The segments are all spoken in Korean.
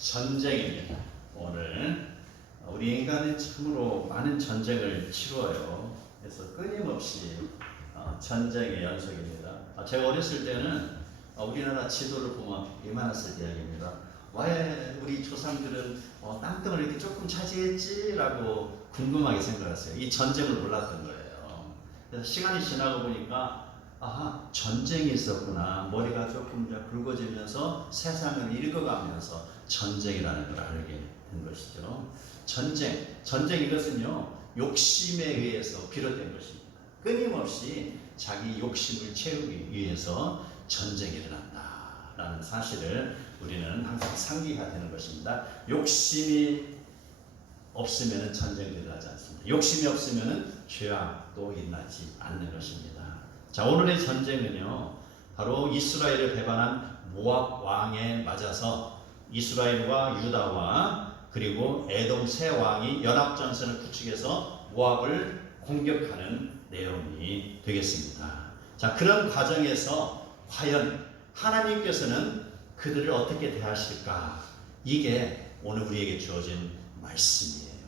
전쟁입니다. 오늘 우리 인간은 참으로 많은 전쟁을 치루어요. 그래서 끊임없이 전쟁의 연속입니다. 제가 어렸을 때는 우리나라 지도를 보면 이만했을 때 이야기입니다. 왜 우리 조상들은 땅덩어리 이렇게 조금 차지했지라고 궁금하게 생각했어요. 이 전쟁을 몰랐던 거예요. 그래서 시간이 지나고 보니까 전쟁이 있었구나. 머리가 조금 굵어지면서 세상을 읽어가면서 전쟁이라는 걸 알게 된 것이죠. 전쟁 이것은요, 욕심에 의해서 비롯된 것입니다. 끊임없이 자기 욕심을 채우기 위해서 전쟁이 일어난다라는 사실을 우리는 항상 상기해야 되는 것입니다. 욕심이 없으면 전쟁이 일어나지 않습니다. 욕심이 없으면 죄악도 일어나지 않는 것입니다. 자, 오늘의 전쟁은요, 바로 이스라엘을 배반한 모압 왕에 맞아서 이스라엘과 유다와 그리고 에돔 세 왕이 연합전선을 구축해서 모압을 공격하는 내용이 되겠습니다. 자, 그런 과정에서 과연 하나님께서는 그들을 어떻게 대하실까? 이게 오늘 우리에게 주어진 말씀이에요.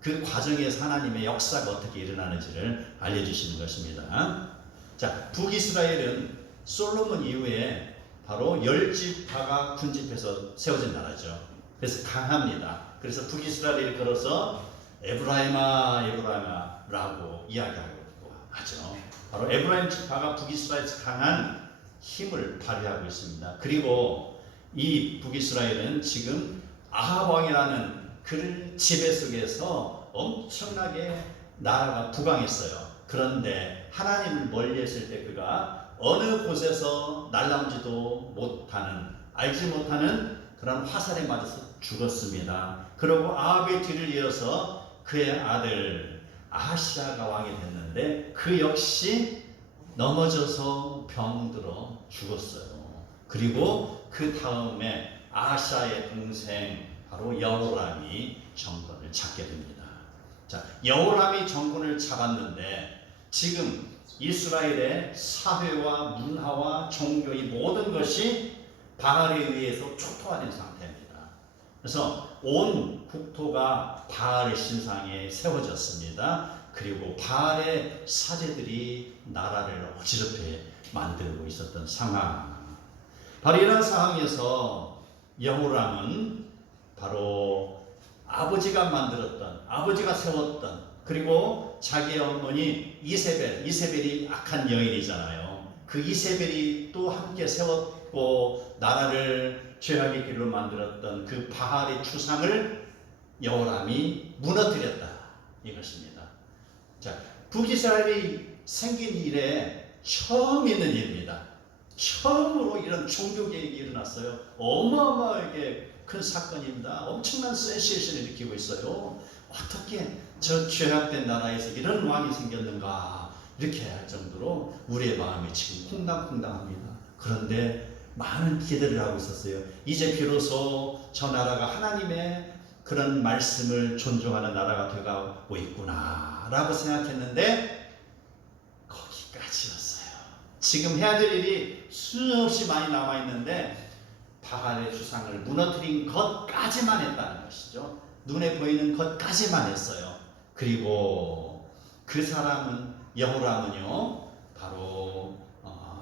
그 과정에서 하나님의 역사가 어떻게 일어나는지를 알려주시는 것입니다. 자, 북이스라엘은 솔로몬 이후에 바로 10지파가 군집해서 세워진 나라죠. 그래서 강합니다. 그래서 북이스라엘을 걸어서 에브라임아라고 이야기하고 하죠. 바로 에브라임 지파가 북이스라엘에서 강한 힘을 발휘하고 있습니다. 그리고 이 북이스라엘은 지금 아합 왕이라는 그 지배 속에서 엄청나게 나라가 부강했어요. 그런데 하나님을 멀리했을 때 그가 어느 곳에서 날라오지도 못하는, 알지 못하는 그런 화살에 맞아서 죽었습니다. 그리고 아합의 뒤를 이어서 그의 아들 아하시아가 왕이 됐는데 그 역시 넘어져서 병들어 죽었어요. 그리고 그 다음에 아하시아의 동생 바로 여호람이 정권을 잡게 됩니다. 자, 여호람이 정권을 잡았는데 지금 이스라엘의 사회와 문화와 종교 이 모든 것이 바알에 의해서 초토화된 상태입니다. 그래서 온 국토가 바알의 신상에 세워졌습니다. 그리고 바알의 사제들이 나라를 어지럽게 만들고 있었던 상황. 바로 이런 상황에서 여호람은 바로 아버지가 만들었던, 아버지가 세웠던, 그리고 자기의 어머니 이세벨이 악한 여인이잖아요. 그 이세벨이 또 함께 세웠고 나라를 죄악의 길로 만들었던 그 바알의 추상을 여호람이 무너뜨렸다, 이것입니다. 자, 북이스라엘이 생긴 이래 처음 있는 일입니다. 처음으로 이런 종교 개혁이 일어났어요. 어마어마하게 큰 사건입니다. 엄청난 센세이션을 일으키고 있어요. 어떻게 저 죄악된 나라에서 이런 왕이 생겼는가, 이렇게 할 정도로 우리의 마음이 지금 콩당콩당합니다. 그런데 많은 기대를 하고 있었어요. 이제 비로소 저 나라가 하나님의 그런 말씀을 존중하는 나라가 되어가고 있구나 라고 생각했는데 거기까지였어요. 지금 해야 될 일이 수없이 많이 남아있는데 바알의 주상을 무너뜨린 것까지만 했다는 것이죠. 눈에 보이는 것까지만 했어요. 그리고 그 사람은, 여호람은요, 바로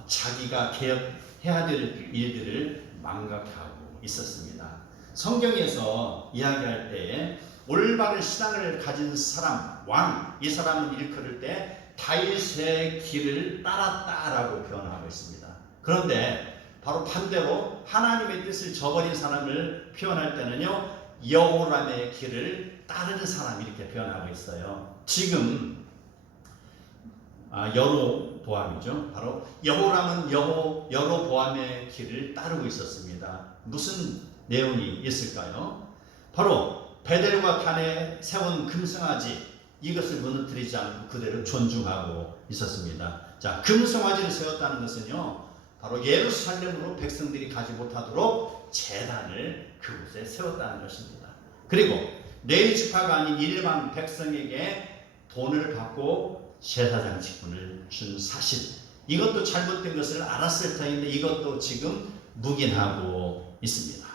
자기가 개혁해야 될 일들을 망각하고 있었습니다. 성경에서 이야기할 때 올바른 신앙을 가진 사람, 왕, 이 사람은 일컬을 때 다윗의 길을 따랐다라고 표현하고 있습니다. 그런데 바로 반대로 하나님의 뜻을 저버린 사람을 표현할 때는요, 여호람의 길을 따르는 사람, 이렇게 표현하고 있어요. 지금 여로보암이죠. 바로 여호람은 여로보암의 길을 따르고 있었습니다. 무슨 내용이 있을까요? 바로 베델과 단에 세운 금송아지, 이것을 무너뜨리지 않고 그대로 존중하고 있었습니다. 자, 금송아지를 세웠다는 것은요, 바로 예루살렘으로 백성들이 가지 못하도록 제단을 그곳에 세웠다는 것입니다. 그리고 레위 지파가 아닌 일반 백성에게 돈을 받고 제사장 직분을 준 사실, 이것도 잘못된 것을 알았을 터인데 이것도 지금 묵인하고 있습니다.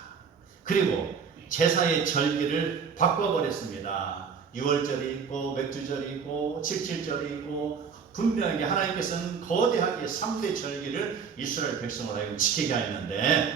그리고 제사의 절기를 바꿔버렸습니다. 6월절이 있고 맥주절이 있고 칠칠절이 있고 분명하게 하나님께서는 거대하게 3대 절기를 이스라엘 백성을 하여금 지키게 하였는데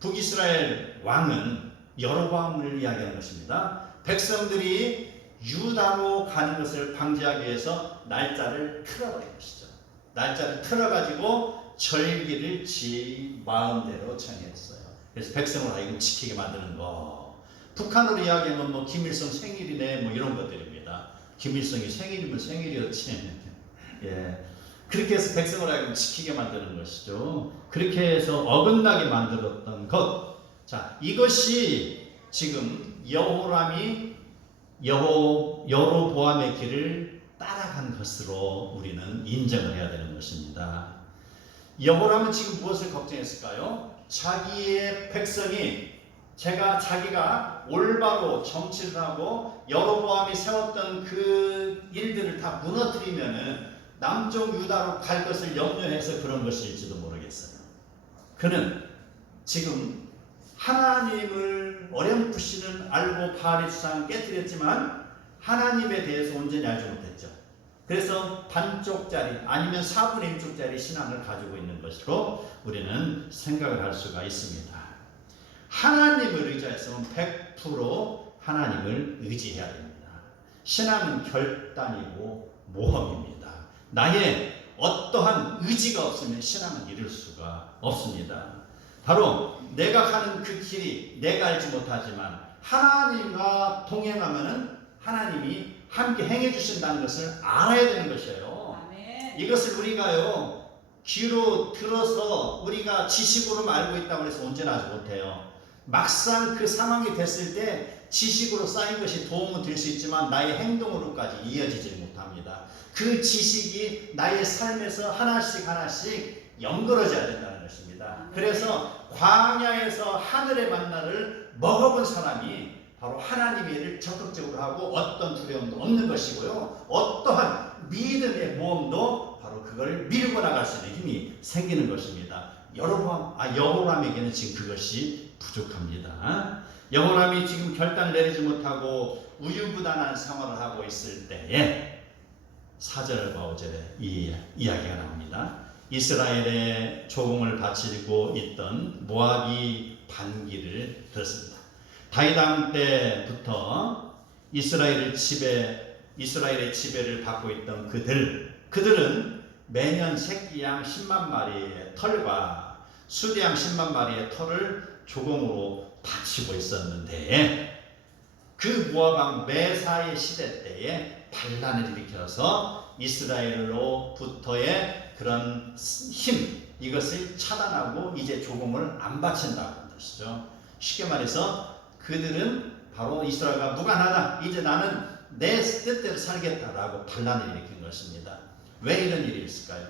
북이스라엘 왕은 여로보암을 이야기하는 것입니다. 백성들이 유다로 가는 것을 방지하기 위해서 날짜를 틀어버린 것이죠. 날짜를 틀어가지고 절기를 지 마음대로 정했어요. 그래서 백성을 하여금 지키게 만드는 거. 북한으로 이야기하면 뭐 김일성 생일이네 뭐 이런 것들입니다. 김일성이 생일이면 생일이었지. 예. 그렇게 해서 백성을 하여금 지키게 만드는 것이죠. 그렇게 해서 어긋나게 만들었던 것. 자, 이것이 지금 여호람이 여로보암의 길을 따라간 것으로 우리는 인정을 해야 되는 것입니다. 여호람은 지금 무엇을 걱정했을까요? 자기의 백성이 자기가 올바로 정치를 하고 여로보암이 세웠던 그 일들을 다 무너뜨리면은 남쪽 유다로 갈 것을 염려해서 그런 것일지도 모르겠어요. 그는 지금 하나님을 어렴풋이는 알고 바알의 주상을 깨뜨렸지만 하나님에 대해서 온전히 알지 못했죠. 그래서 반쪽짜리 아니면 4분의 1쪽짜리 신앙을 가지고 있는 것으로 우리는 생각을 할 수가 있습니다. 하나님을 의지했으면 100% 하나님을 의지해야 됩니다. 신앙은 결단이고 모험입니다. 나의 어떠한 의지가 없으면 신앙은 이룰 수가 없습니다. 바로 내가 가는 그 길이 내가 알지 못하지만 하나님과 동행하면은 하나님이 함께 행해 주신다는 것을 알아야 되는 것이에요. 아멘. 이것을 우리가요 귀로 들어서 우리가 지식으로만 알고 있다고 해서 온전히 하지 못해요. 막상 그 상황이 됐을 때 지식으로 쌓인 것이 도움은 될 수 있지만 나의 행동으로까지 이어지지 못합니다. 그 지식이 나의 삶에서 하나씩 연결어져야 된다는 것입니다. 그래서 광야에서 하늘의 만나를 먹어본 사람이 바로 하나님의 일을 적극적으로 하고 어떤 두려움도 없는 것이고요. 어떠한 믿음의 모험도 바로 그걸 밀고 나갈 수 있는 힘이 생기는 것입니다. 여호람에게는 지금 그것이 부족합니다. 여호람이 지금 결단을 내리지 못하고 우유부단한 생활을 하고 있을 때에 4절과 5절에 이 이야기가 나옵니다. 이스라엘의 조공을 바치고 있던 모압이 반기를 들었습니다. 다윗 왕 때부터 이스라엘의 지배를 받고 있던 그들은 매년 새끼양 10만 마리의 털과 수리양 10만 마리의 털을 조공으로 바치고 있었는데 그 모압 왕 메사의 시대 때에 반란을 일으켜서 이스라엘로부터의 그런 힘 이것을 차단하고 이제 조공을 안 바친다고 하는 것이죠. 쉽게 말해서 그들은 바로 이스라엘과 무관하다. 이제 나는 내 뜻대로 살겠다라고 반란을 일으킨 것입니다. 왜 이런 일이 있을까요?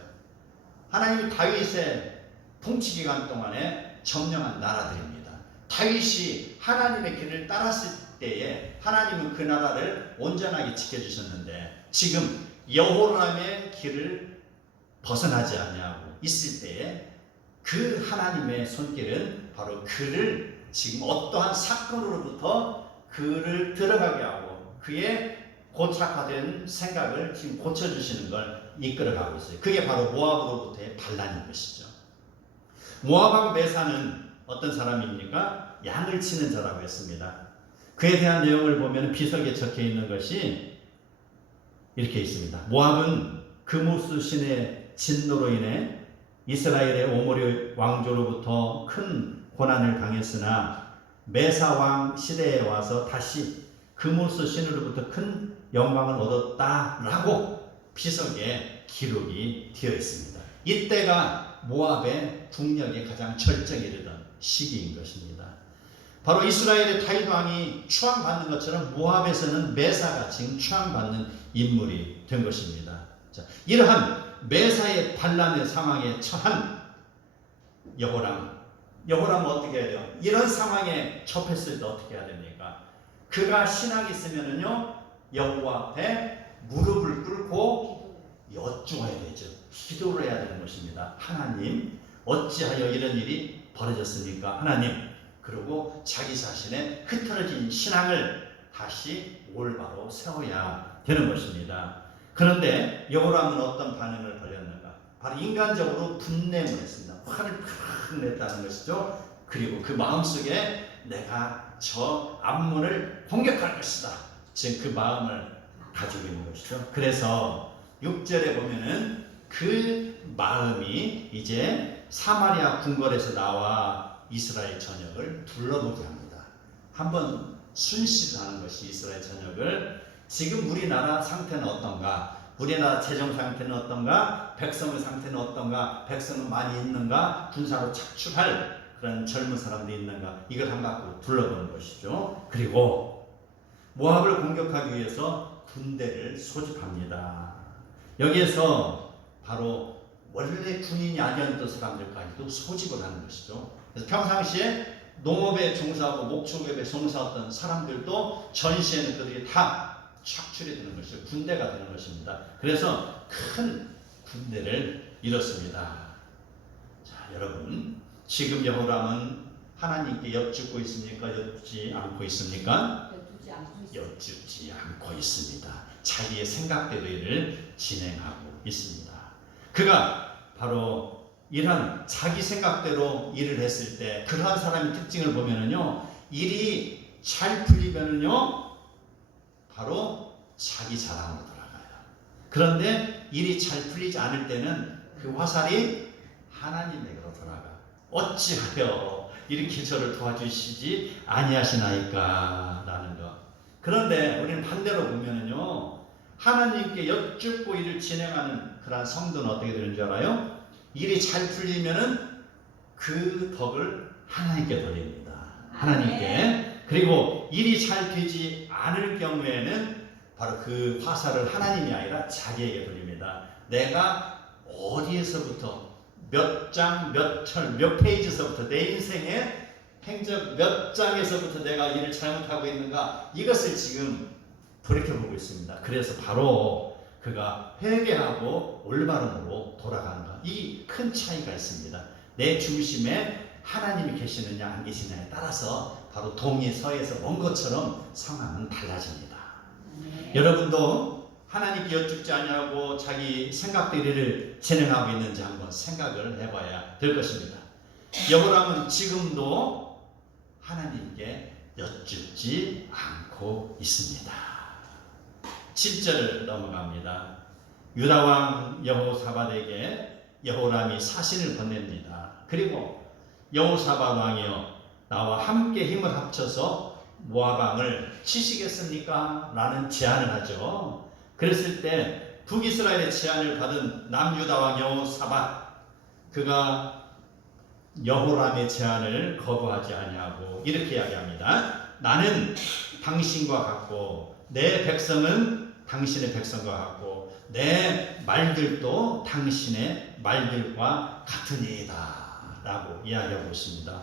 하나님이 다윗의 통치 기간 동안에 점령한 나라들입니다. 다윗이 하나님의 길을 따랐을 때에 하나님은 그 나라를 온전하게 지켜주셨는데 지금 여호람의 길을 벗어나지 아니하고 있을 때에 그 하나님의 손길은 바로 그를 지금 어떠한 사건으로부터 그를 들어가게 하고 그의 고착화된 생각을 지금 고쳐주시는 걸 이끌어가고 있어요. 그게 바로 모압으로부터의 반란인 것이죠. 모압 왕 메사는 어떤 사람입니까? 양을 치는 자라고 했습니다. 그에 대한 내용을 보면 비석에 적혀 있는 것이 이렇게 있습니다. 모압은 그무스 신의 진노로 인해 이스라엘의 오모리 왕조로부터 큰 고난을 당했으나 메사 왕 시대에 와서 다시 그무스 신으로부터 큰 영광을 얻었다라고 비석에 기록이 되어 있습니다. 이때가 모압의 국력이 가장 절정에 이르던 시기인 것입니다. 바로 이스라엘의 다윗 왕이 추앙받는 것처럼 모압에서는 메사가 지금 추앙받는 인물이 된 것입니다. 자, 이러한 메사의 반란의 상황에 처한 여호람은 어떻게 해야 돼요? 이런 상황에 접했을 때 어떻게 해야 됩니까? 그가 신앙이 있으면은요 여호와 앞에 무릎을 꿇고 여쭈어야 되죠. 기도를 해야 되는 것입니다. 하나님, 어찌하여 이런 일이 벌어졌습니까? 하나님, 그리고 자기 자신의 흐트러진 신앙을 다시 올바로 세워야 되는 것입니다. 그런데 여호람은 어떤 반응을 벌였는가? 바로 인간적으로 분냄을 했습니다. 화를 팍 냈다는 것이죠. 그리고 그 마음속에 내가 저 암몬을 공격할 것이다. 지금 그 마음을 가지고 있는 것이죠. 그래서 6절에 보면은 그 마음이 이제 사마리아 궁궐에서 나와 이스라엘 전역을 둘러보게 합니다. 한번 순시를 하는 것이 이스라엘 전역을. 지금 우리나라 상태는 어떤가? 우리나라 재정 상태는 어떤가? 백성의 상태는 어떤가? 백성은 많이 있는가? 군사로 착출할 그런 젊은 사람들이 있는가? 이걸 한 바퀴 둘러보는 것이죠. 그리고 모압을 공격하기 위해서 군대를 소집합니다. 여기에서 바로 원래 군인이 아니었던 사람들까지도 소집을 하는 것이죠. 그래서 평상시에 농업에 종사하고 목축업에 종사했던 사람들도 전시에는 그들이 다 착출이 되는 것이죠. 군대가 되는 것입니다. 그래서 큰 군대를 이뤘습니다. 자, 여러분, 지금 여호람은 하나님께 여쭙고 있습니까? 여쭙지 않고 있습니까? 여쭙지 않고 있습니다. 자기의 생각대로 일을 진행하고 있습니다. 그가 바로 이런 자기 생각대로 일을 했을 때 그러한 사람의 특징을 보면은요, 일이 잘 풀리면은요, 바로 자기 자랑으로 돌아가요. 그런데 일이 잘 풀리지 않을 때는 그 화살이 하나님에게로 돌아가. 어찌하여 이렇게 저를 도와주시지 아니하시나이까 라는 것. 그런데 우리는 반대로 보면은요, 하나님께 여쭙고 일을 진행하는 그러한 성도는 어떻게 되는 줄 알아요? 일이 잘 풀리면은 그 덕을 하나님께 돌립니다. 하나님께. 그리고 일이 잘 되지 않을 경우에는 바로 그 화살을 하나님이 아니라 자기에게 돌립니다. 내가 어디에서부터 몇 장, 몇 철, 몇 페이지서부터 내 인생의 행적 몇 장에서부터 내가 일을 잘못하고 있는가, 이것을 지금 돌이켜보고 있습니다. 그래서 바로 그가 회개하고 올바름으로 돌아가는가, 이 큰 차이가 있습니다. 내 중심에 하나님이 계시느냐 안 계시느냐에 따라서 바로 동이 서에서 먼 것처럼 상황은 달라집니다. 여러분도 하나님께 여쭙지 아니하고 자기 생각대로를 진행하고 있는지 한번 생각을 해봐야 될 것입니다. 여호람은 지금도 하나님께 여쭙지 않고 있습니다. 7절을 넘어갑니다. 유다왕 여호사밧에게 여호람이 사신을 보냅니다. 그리고 여호사밧 왕이여, 나와 함께 힘을 합쳐서 모압 왕을 치시겠습니까? 라는 제안을 하죠. 그랬을 때 북이스라엘의 제안을 받은 남유다 왕 여호사밧, 그가 여호람의 제안을 거부하지 아니하고 이렇게 이야기합니다. 나는 당신과 같고 내 백성은 당신의 백성과 같고 내 말들도 당신의 말들과 같으니이다 라고 이야기하고 있습니다.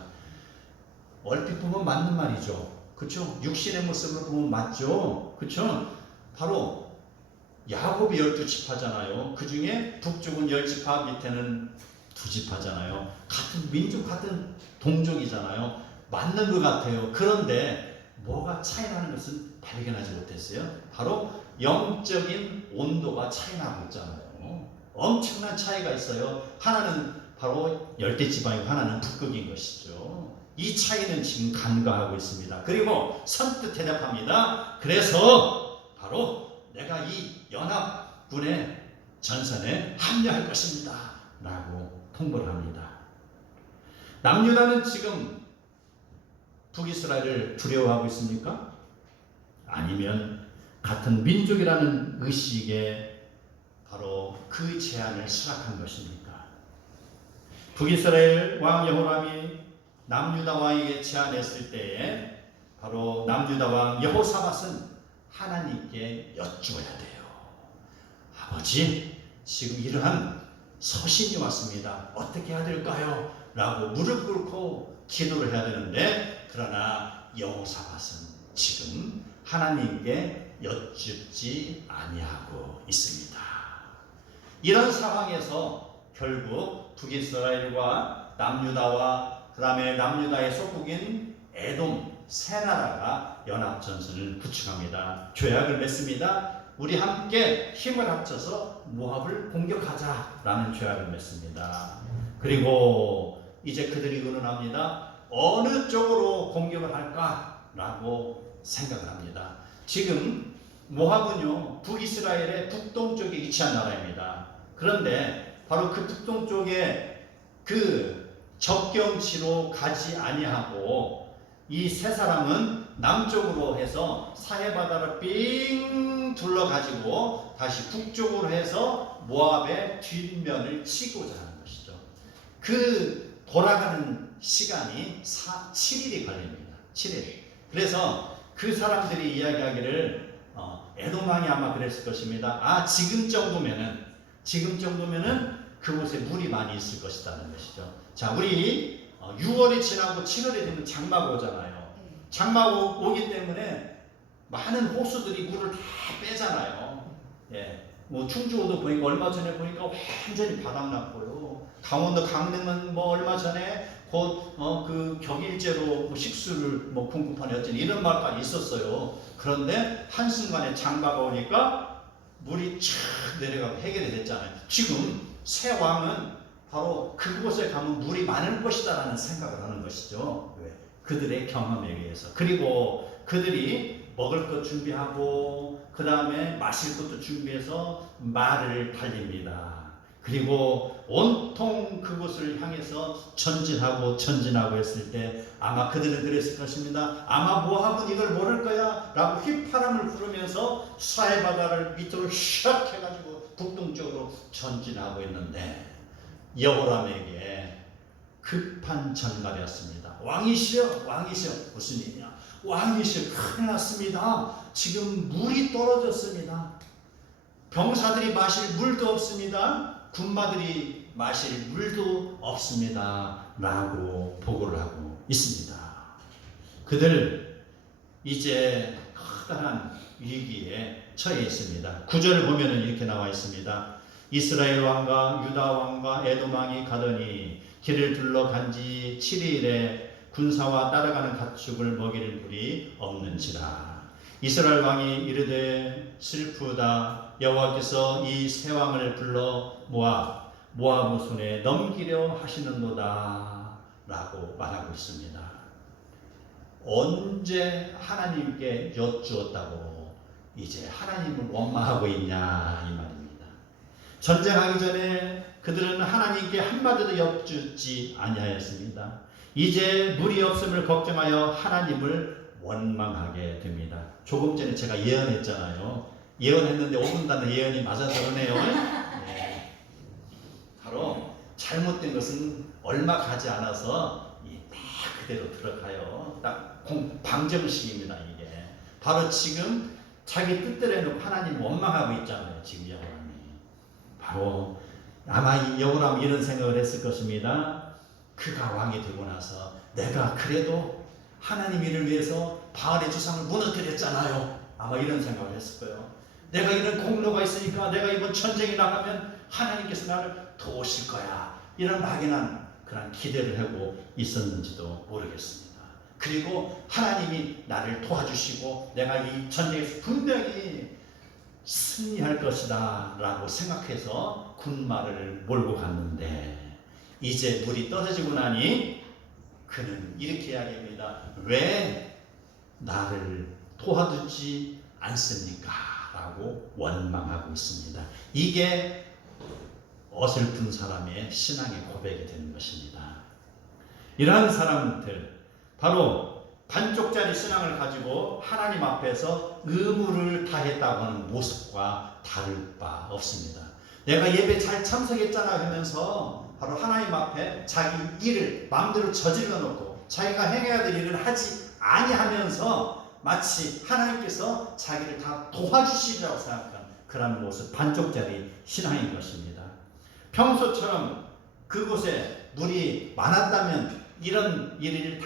얼핏 보면 맞는 말이죠. 그렇죠? 육신의 모습으로 보면 맞죠. 그렇죠? 바로 야곱이 12지파잖아요. 그 중에 북쪽은 10지파, 밑에는 2지파잖아요. 같은 민족, 같은 동족이잖아요. 맞는 것 같아요. 그런데 뭐가 차이 나는 것은 발견하지 못했어요. 바로 영적인 온도가 차이 나고 있잖아요. 엄청난 차이가 있어요. 하나는 바로 열대지방이고 하나는 북극인 것이죠. 이 차이는 지금 간과하고 있습니다. 그리고 선뜻 대답합니다. 그래서 바로 내가 이 연합군의 전선에 합류할 것입니다 라고 통보를 합니다. 남유다는 지금 북이스라엘을 두려워하고 있습니까? 아니면 같은 민족이라는 의식에 바로 그 제안을 수락한 것입니까? 북이스라엘 왕 여호람이 남유다 왕에게 제안했을 때에 바로 남유다 왕 여호사밧은 하나님께 여쭈어야 돼요. 아버지, 지금 이러한 서신이 왔습니다. 어떻게 해야 될까요? 라고 무릎 꿇고 기도를 해야 되는데, 그러나 여호사밧은 지금 하나님께 여쭙지 아니하고 있습니다. 이런 상황에서 결국 북이스라엘과 남유다와 그 다음에 남유다의 속국인 에돔 세 나라가 연합전선을 구축합니다. 조약을 맺습니다. 우리 함께 힘을 합쳐서 모압을 공격하자라는 조약을 맺습니다. 그리고 이제 그들이 의논합니다. 어느 쪽으로 공격을 할까라고 생각을 합니다. 지금 모압은요, 북이스라엘의 북동쪽에 위치한 나라입니다. 그런데 바로 그 북동쪽에 그 접경지로 가지 아니하고 이 세 사람은 남쪽으로 해서 사해바다를 삥 둘러가지고 다시 북쪽으로 해서 모압의 뒷면을 치고자 하는 것이죠. 그 돌아가는 시간이 7일이 걸립니다. 7일. 그래서 그 사람들이 이야기하기를 에돔 왕이 아마 그랬을 것입니다. 아, 지금 정도면은 그곳에 물이 많이 있을 것이라는 것이죠. 자, 우리 6월이 지나고 7월이 되면 장마가 오잖아요. 장마가 오기 때문에 많은 호수들이 물을 다 빼잖아요. 예. 뭐 충주호도 보니까 얼마 전에 보니까 완전히 바닥났고요. 강원도 강릉은 뭐 얼마 전에 곧 그 격일제로 식수를 뭐 공급하는 어쩐 이런 말까지 있었어요. 그런데 한순간에 장마가 오니까 물이 쫙 내려가고 해결이 됐잖아요. 지금 새 왕은 바로 그곳에 가면 물이 많을 것이다라는 생각을 하는 것이죠. 왜? 그들의 경험에 의해서. 그리고 그들이 먹을 것 준비하고 그 다음에 마실 것도 준비해서 말을 달립니다. 그리고 온통 그곳을 향해서 전진하고 했을 때 아마 그들은 그랬을 것입니다. 아마 모압은 이걸 모를 거야 라고 휘파람을 부르면서 사해바다를 밑으로 샥 해가지고 북동쪽으로 전진하고 있는데 여호람에게 급한 전갈이었습니다. 왕이시여 무슨 일이냐? 왕이시여 큰일 났습니다. 지금 물이 떨어졌습니다. 병사들이 마실 물도 없습니다. 군마들이 마실 물도 없습니다. 라고 보고를 하고 있습니다. 그들 이제 커다란 위기에 처해 있습니다. 9절을 보면 이렇게 나와 있습니다. 이스라엘 왕과 유다 왕과 에돔 왕이 가더니 길을 둘러간 지 7일에 군사와 따라가는 가축을 먹일 물이 없는지라. 이스라엘 왕이 이르되 슬프다. 여호와께서 이 세 왕을 불러 모압 손에 넘기려 하시는도다 라고 말하고 있습니다. 언제 하나님께 여쭈었다고 이제 하나님을 원망하고 있냐 이 말입니다. 전쟁하기 전에 그들은 하나님께 한마디도 여쭙지 아니하였습니다. 이제 물이 없음을 걱정하여 하나님을 원망하게 됩니다. 조금 전에 제가 예언했잖아요. 예언했는데 5분 단의 예언이 맞아서 그러네요. 네. 바로 잘못된 것은 얼마 가지 않아서 딱 그대로 들어가요. 딱 방정식입니다. 이게 바로 지금 자기 뜻대로 해놓고 하나님 원망하고 있잖아요. 지금 여호람이 바로 아마 이 여호람 이런 생각을 했을 것입니다. 그가 왕이 되고 나서 내가 그래도 하나님 일을 위해서 바알의 주상을 무너뜨렸잖아요. 아마 이런 생각을 했을 거예요. 내가 이런 공로가 있으니까 내가 이번 전쟁에 나가면 하나님께서 나를 도우실 거야. 이런 막연한 그런 기대를 하고 있었는지도 모르겠습니다. 그리고 하나님이 나를 도와주시고 내가 이 전쟁에서 분명히 승리할 것이다 라고 생각해서 군마를 몰고 갔는데 이제 물이 떨어지고 나니 그는 이렇게 이야기합니다. 왜 나를 도와주지 않습니까? 라고 원망하고 있습니다. 이게 어설픈 사람의 신앙의 고백이 되는 것입니다. 이러한 사람들 바로 반쪽짜리 신앙을 가지고 하나님 앞에서 의무를 다했다고 하는 모습과 다를 바 없습니다. 내가 예배 잘 참석했잖아 하면서 바로 하나님 앞에 자기 일을 마음대로 저질러 놓고 자기가 행해야 될 일을 하지 아니하면서 마치 하나님께서 자기를 다 도와주시리라고 생각하는 그런 모습, 반쪽짜리 신앙인 것입니다. 평소처럼 그곳에 물이 많았다면 이런 일을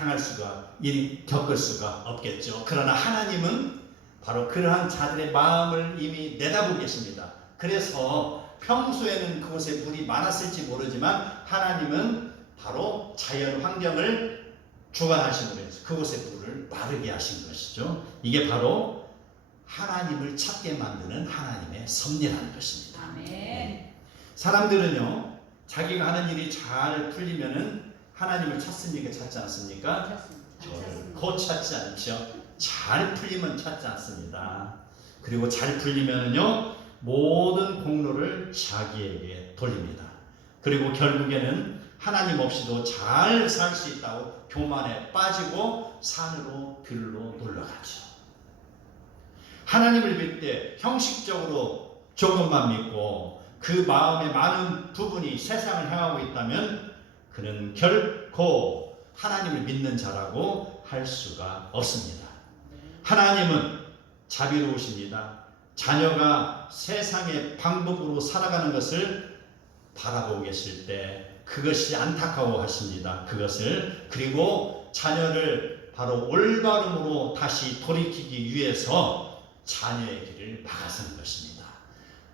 겪을 수가 없겠죠. 그러나 하나님은 바로 그러한 자들의 마음을 이미 내다보고 계십니다. 그래서 평소에는 그곳에 물이 많았을지 모르지만 하나님은 바로 자연 환경을 주관하심으로 해서 그곳의 물을 마르게 하신 것이죠. 이게 바로 하나님을 찾게 만드는 하나님의 섭리라는 것입니다. 아멘. 사람들은요, 자기가 하는 일이 잘 풀리면은 하나님을 찾습니까? 찾지 않습니까? 결코 찾지 않죠. 잘 풀리면 찾지 않습니다. 그리고 잘 풀리면은요, 모든 공로를 자기에게 돌립니다. 그리고 결국에는 하나님 없이도 잘 살 수 있다고 교만에 빠지고 산으로 들로 놀러가죠. 하나님을 믿을 때 형식적으로 조금만 믿고 그 마음의 많은 부분이 세상을 향하고 있다면 그는 결코 하나님을 믿는 자라고 할 수가 없습니다. 하나님은 자비로우십니다. 자녀가 세상의 방법으로 살아가는 것을 바라보고 계실 때 그것이 안타까워 하십니다. 그것을. 그리고 자녀를 바로 올바름으로 다시 돌이키기 위해서 자녀의 길을 막아서는 것입니다.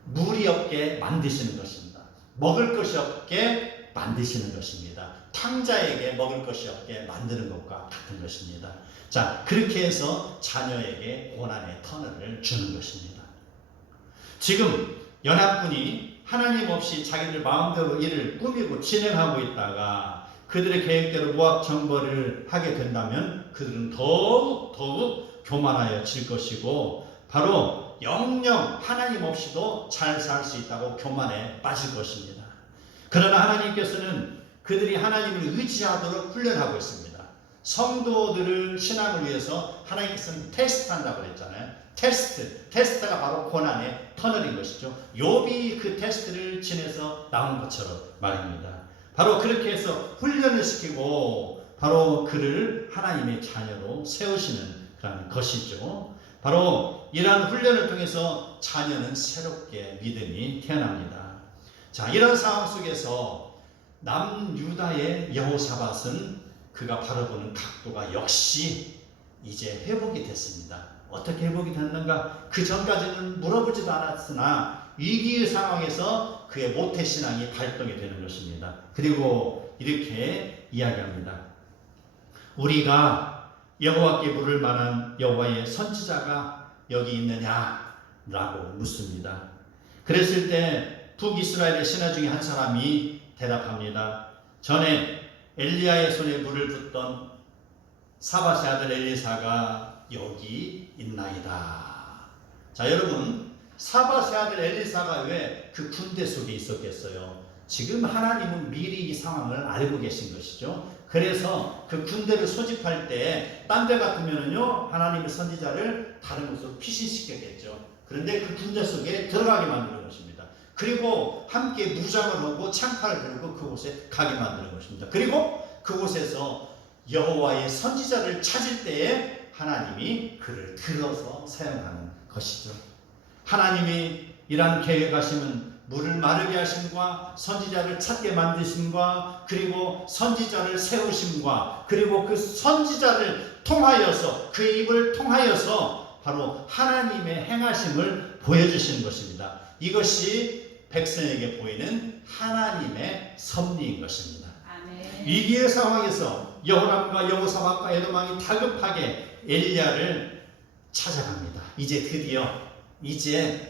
물이 없게 만드시는 것입니다. 먹을 것이 없게 만드시는 것입니다. 탕자에게 먹을 것이 없게 만드는 것과 같은 것입니다. 자, 그렇게 해서 자녀에게 고난의 터널을 주는 것입니다. 지금 연합군이 하나님 없이 자기들 마음대로 일을 꾸미고 진행하고 있다가 그들의 계획대로 모압 정벌을 하게 된다면 그들은 더욱 교만하여질 것이고 바로 영영 하나님 없이도 잘 살 수 있다고 교만에 빠질 것입니다. 그러나 하나님께서는 그들이 하나님을 의지하도록 훈련하고 있습니다. 성도들을 신앙을 위해서 하나님께서는 테스트한다고 그랬잖아요. 테스트가 바로 고난의 터널인 것이죠. 욥이 그 테스트를 지내서 나온 것처럼 말입니다. 바로 그렇게 해서 훈련을 시키고 바로 그를 하나님의 자녀로 세우시는 그런 것이죠. 바로 이러한 훈련을 통해서 자녀는 새롭게 믿음이 태어납니다. 자, 이런 상황 속에서 남유다의 여호사밧은 그가 바라보는 각도가 역시 이제 회복이 됐습니다. 어떻게 회복이 됐는가? 그 전까지는 물어보지도 않았으나 위기의 상황에서 그의 모태신앙이 발동이 되는 것입니다. 그리고 이렇게 이야기합니다. 우리가 여호와께 물을 만한 여호와의 선지자가 여기 있느냐? 라고 묻습니다. 그랬을 때 북이스라엘의 신하 중에 한 사람이 대답합니다. 전에 엘리야의 손에 물을 붓던 사밧의 아들 엘리사가 여기 있나이다. 자, 여러분, 사밧의 아들 엘리사가 왜 그 군대 속에 있었겠어요? 지금 하나님은 미리 이 상황을 알고 계신 것이죠. 그래서 그 군대를 소집할 때 딴 데 같으면요 하나님의 선지자를 다른 곳으로 피신시켰겠죠. 그런데 그 군대 속에 들어가게 만드는 것입니다. 그리고 함께 무장을 하고 창칼을 들고 그곳에 가게 만드는 것입니다. 그리고 그곳에서 여호와의 선지자를 찾을 때에 하나님이 그를 들어서 사용하는 것이죠. 하나님이 이러한 계획하심은 물을 마르게 하심과 선지자를 찾게 만드심과 그리고 선지자를 세우심과 그리고 그 선지자를 통하여서 그의 입을 통하여서 바로 하나님의 행하심을 보여주시는 것입니다. 이것이 백성에게 보이는 하나님의 섭리인 것입니다. 아멘. 위기의 상황에서 여호람과 여호사밧과 에돔왕이 다급하게 엘리야를 찾아갑니다. 이제 드디어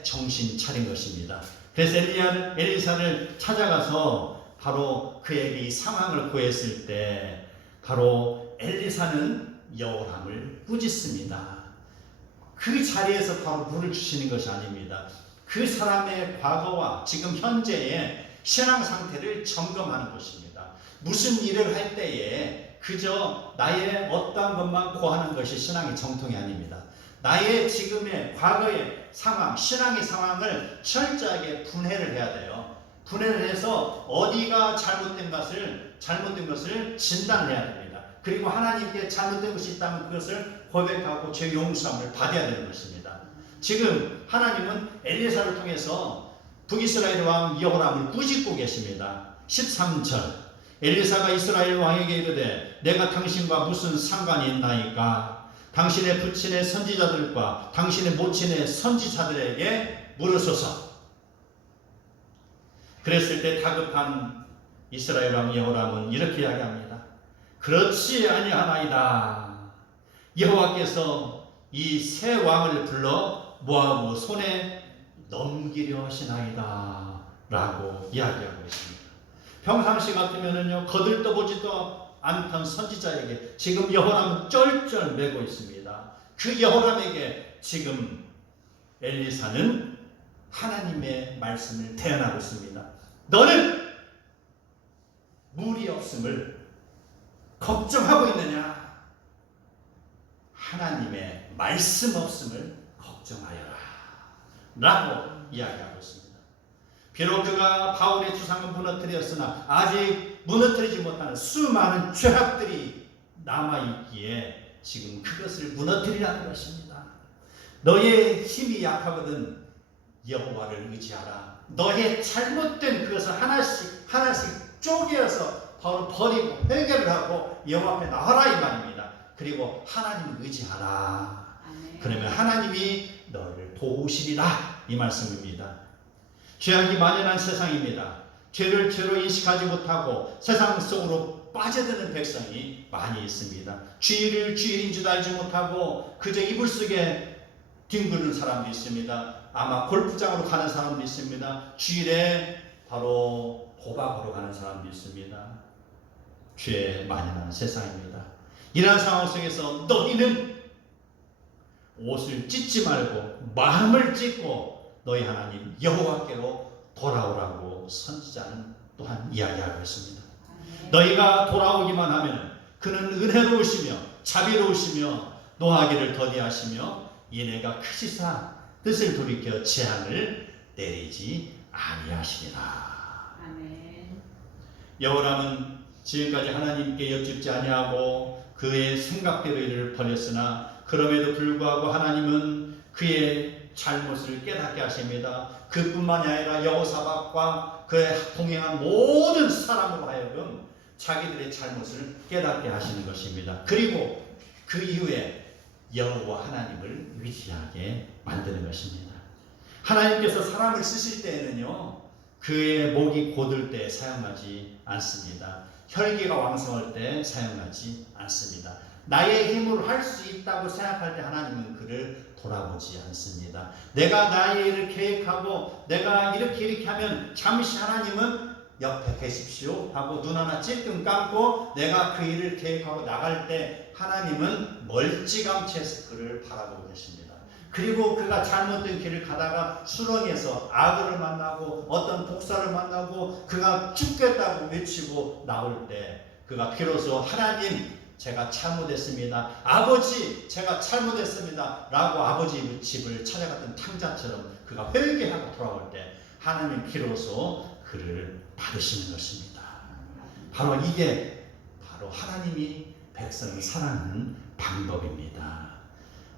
정신 차린 것입니다. 그래서 엘리사를 찾아가서 바로 그에게 이 상황을 고했을 때 바로 엘리사는 여호람을 꾸짖습니다. 그 자리에서 바로 물을 주시는 것이 아닙니다. 그 사람의 과거와 지금 현재의 신앙 상태를 점검하는 것입니다. 무슨 일을 할 때에 그저 나의 어떠한 것만 고하는 것이 신앙의 정통이 아닙니다. 나의 지금의 과거의 상황, 신앙의 상황을 철저하게 분해를 해야 돼요. 분해를 해서 어디가 잘못된 것을 진단을 해야 됩니다. 그리고 하나님께 잘못된 것이 있다면 그것을 고백하고 죄 용서함을 받아야 되는 것입니다. 지금 하나님은 엘리사를 통해서 북이스라엘 왕 여호람을 꾸짖고 계십니다. 13절 엘리사가 이스라엘 왕에게 이르되 내가 당신과 무슨 상관이 있나이까? 당신의 부친의 선지자들과 당신의 모친의 선지자들에게 물으소서. 그랬을 때 다급한 이스라엘 왕 여호람은 이렇게 이야기합니다. 그렇지 아니하나이다. 여호와께서 이 새 왕을 불러 모아부 손에 넘기려 하시나이다 라고 이야기하고 있습니다. 평상시 같으면은요 거들떠보지도 않던 선지자에게 지금 여호람은 쩔쩔 매고 있습니다. 그 여호람에게 지금 엘리사는 하나님의 말씀을 대언하고 있습니다. 너는 물이 없음을 걱정하고 있느냐? 하나님의 말씀 없음을 걱정하여라 라고 이야기하고 있습니다. 비록 그가 바울의 주상은 무너뜨렸으나 아직 무너뜨리지 못하는 수많은 죄악들이 남아있기에 지금 그것을 무너뜨리라는 것입니다. 너의 힘이 약하거든 여호와를 의지하라. 너의 잘못된 그것을 하나씩 쪼개어서 바로 버리고 해결을 하고 여호와 앞에 나와라 이 말입니다. 그리고 하나님을 의지하라. 그러면 하나님이 너를 도우시리라 이 말씀입니다. 죄악이 만연한 세상입니다. 죄를 죄로 인식하지 못하고 세상 속으로 빠져드는 백성이 많이 있습니다. 주일을 주일인 줄 알지 못하고 그저 이불 속에 뒹구는 사람도 있습니다. 아마 골프장으로 가는 사람도 있습니다. 주일에 바로 도박으로 가는 사람도 있습니다. 죄에 만연한 세상입니다. 이러한 상황 속에서 너희는 옷을 찢지 말고 마음을 찢고 너희 하나님 여호와께로 돌아오라고 선지자는 또한 이야기하고 있습니다. 너희가 돌아오기만 하면 그는 은혜로우시며 자비로우시며 노하기를 더디하시며 이내가 크시사 뜻을 돌이켜 재앙을 내리지 아니하시리라. 아멘. 여호람은 지금까지 하나님께 여쭙지 아니하고 그의 생각대로 일을 벌였으나 그럼에도 불구하고 하나님은 그의 잘못을 깨닫게 하십니다. 그뿐만이 아니라 여호사밧과 그의 동행한 모든 사람으로 하여금 자기들의 잘못을 깨닫게 하시는 것입니다. 그리고 그 이후에 여호와 하나님을 의지하게 만드는 것입니다. 하나님께서 사람을 쓰실 때에는요 그의 목이 곧을 때 사용하지 않습니다. 혈기가 왕성할 때 사용하지 않습니다. 나의 힘으로 할 수 있다고 생각할 때 하나님은 그를 돌아보지 않습니다. 내가 나의 일을 계획하고 내가 이렇게 하면 잠시 하나님은 옆에 계십시오 하고 눈 하나 찔끔 감고 내가 그 일을 계획하고 나갈 때 하나님은 멀찌감치 해서 그를 바라보고 계십니다. 그리고 그가 잘못된 길을 가다가 수렁에서 악어를 만나고 어떤 복사를 만나고 그가 죽겠다고 외치고 나올 때 그가 비로소 하나님 제가 잘못했습니다. 아버지 제가 잘못했습니다. 라고 아버지 집을 찾아갔던 탕자처럼 그가 회개하고 돌아올 때 하나님 비로소 그를 받으시는 것입니다. 바로 이게 바로 하나님이 백성을 사랑하는 방법입니다.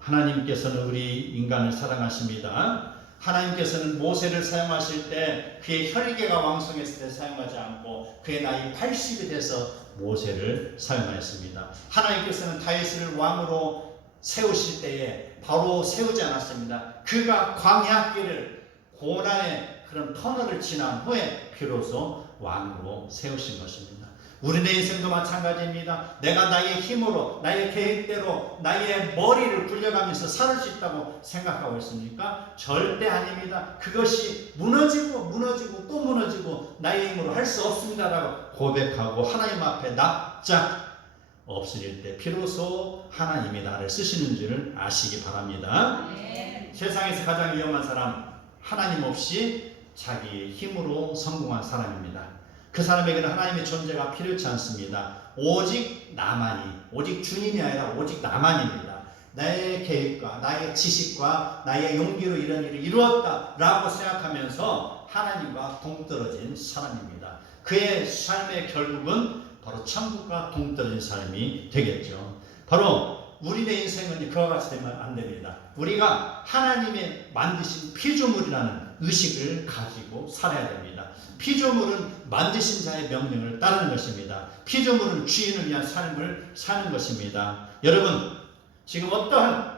하나님께서는 우리 인간을 사랑하십니다. 하나님께서는 모세를 사용하실 때 그의 혈기가 왕성했을 때 사용하지 않고 그의 나이 80이 돼서 모세를 사용하였습니다. 하나님께서는 다윗을 왕으로 세우실 때에 바로 세우지 않았습니다. 그가 광야길을 고난의 그런 터널을 지난 후에 비로소 왕으로 세우신 것입니다. 우리의 인생도 마찬가지입니다. 내가 나의 힘으로 나의 계획대로 나의 머리를 굴려가면서 살 수 있다고 생각하고 있습니까? 절대 아닙니다. 그것이 무너지고 또 무너지고 나의 힘으로 할 수 없습니다라고 고백하고 하나님 앞에 납작 엎드릴 때 비로소 하나님이 나를 쓰시는 줄을 아시기 바랍니다. 세상에서 가장 위험한 사람 하나님 없이 자기 힘으로 성공한 사람입니다. 그 사람에게는 하나님의 존재가 필요치 않습니다. 오직 나만이, 오직 주님이 아니라 오직 나만입니다. 나의 계획과 나의 지식과 나의 용기로 이런 일을 이루었다라고 생각하면서 하나님과 동떨어진 사람입니다. 그의 삶의 결국은 바로 천국과 동떨어진 삶이 되겠죠. 바로 우리의 인생은 그와 같이 되면 안 됩니다. 우리가 하나님의 만드신 피조물이라는 의식을 가지고 살아야 됩니다. 피조물은 만드신 자의 명령을 따르는 것입니다. 피조물은 주인을 위한 삶을 사는 것입니다. 여러분 지금 어떠한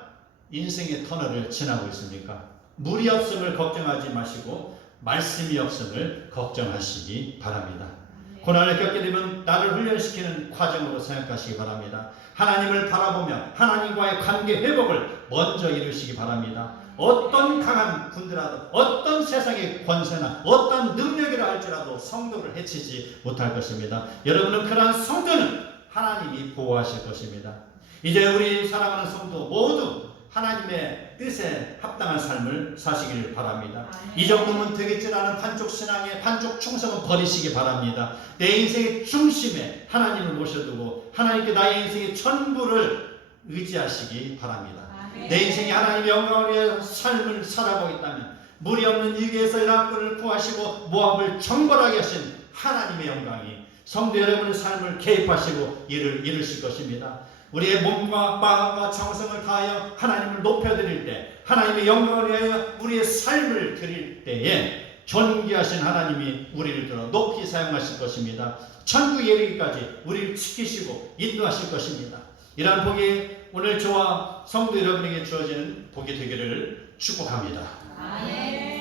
인생의 터널을 지나고 있습니까? 물이 없음을 걱정하지 마시고 말씀이 없음을 걱정하시기 바랍니다. 고난을 겪게 되면 나를 훈련시키는 과정으로 생각하시기 바랍니다. 하나님을 바라보며 하나님과의 관계 회복을 먼저 이루시기 바랍니다. 어떤 강한 군대라도 어떤 세상의 권세나 어떤 능력이라 할지라도 성도를 해치지 못할 것입니다. 여러분은 그러한 성도는 하나님이 보호하실 것입니다. 이제 우리 사랑하는 성도 모두 하나님의 뜻에 합당한 삶을 사시길 바랍니다. 이 정도면 되겠지 않은 반쪽 신앙의 반쪽 충성은 버리시기 바랍니다. 내 인생의 중심에 하나님을 모셔두고 하나님께 나의 인생의 전부를 의지하시기 바랍니다. 내 인생이 하나님의 영광을 위해 삶을 살아가고 있다면 무리 없는 위기에서 이라크를 구하시고 모압을 정벌하게 하신 하나님의 영광이 성도 여러분의 삶을 개입하시고 일을 이루실 것입니다. 우리의 몸과 마음과 정성을 다하여 하나님을 높여드릴 때, 하나님의 영광을 위하여 우리의 삶을 드릴 때에 존귀하신 하나님이 우리를 들어 높이 사용하실 것입니다. 천국에 이르기까지 우리를 지키시고 인도하실 것입니다. 이러한 복이 오늘 저와 성도 여러분에게 주어지는 복이 되기를 축복합니다. 아멘.